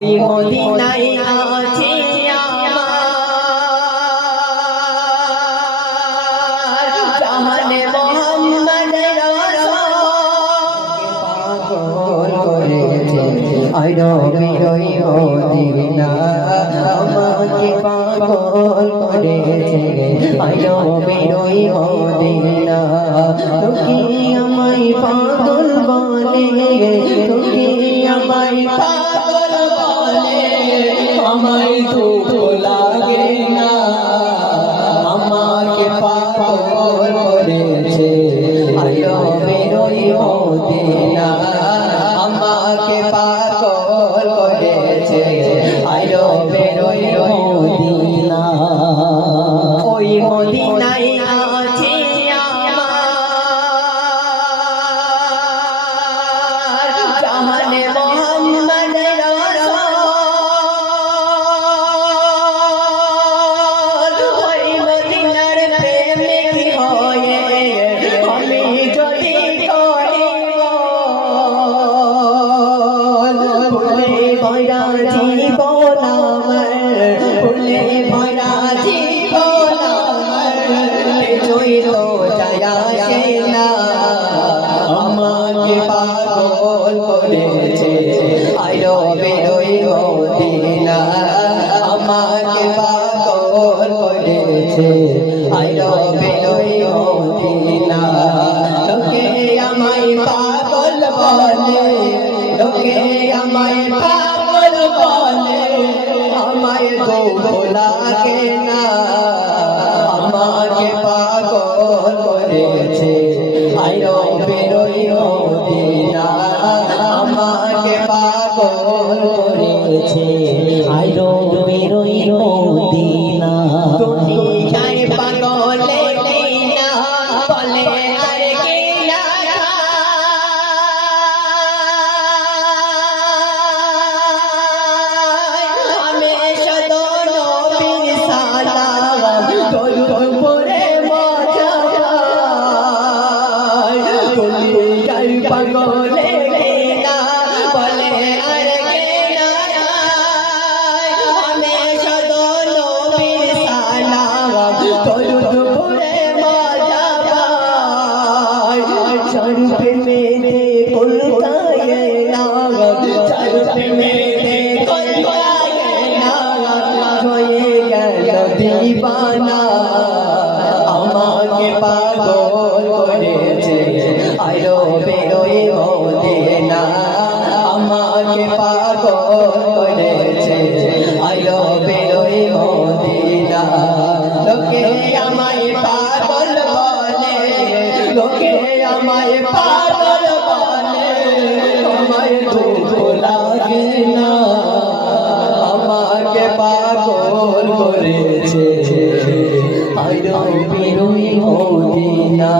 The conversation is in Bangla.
মদিনায় আছে আমার জাহানে মোহাম্মদ রাসূল পাগল করেছে আই নবী মদিনা আমাকে পাগল করেছে আই নবী মদিনা তোকে আমায় পাগল বলে তোকে আমায় পাগল আমায় দুঃখ লাগে না আমাকে পাগল করেছে আলো বেরোই মদিনা আমাকে পাগল করেছে আলো বেরোই মদিনা ওই মদিনায় আছে আমার জাহানে মোহাম্মদ জীবন আমার ফুলে ভরা জীবন আমার তুই তো যায় না আমাকে পাগল করেছে আলো বেরোই মদিনা আমাকে পাগল করেছে আলো বেরোই মদিনা লোকে আমায় পাগল বলে লোকে আমায় পাগল বলে আমায় দুঃখ লাগে না আমাকে পাগল করেছে আইলো বেরোই মদিনা আমাকে পাগল করেছে আইলো বেরোই মদিনা তুমি যাই পাগলে না বলে আর কি না পাগলে না বলে আর কে না হমেশা দোনো বিছানা দরুদ পড়ে মজা পায় শরীফে মেরে কুলকায়ে না শরীফে মেরে কুলকায়ে না হয়ে গেল দিবানা আমাকে পাগল করেছে আলো বেরোই মদিনা আমাকে পাগল করেছে আলো বেরোই মদিনা লোকে আমায় পাগল বলে লোকে আমায় পাগল বলে আমায় দুঃখ লাগে না আমাকে পাগল করেছে আলো বেরোই মদিনা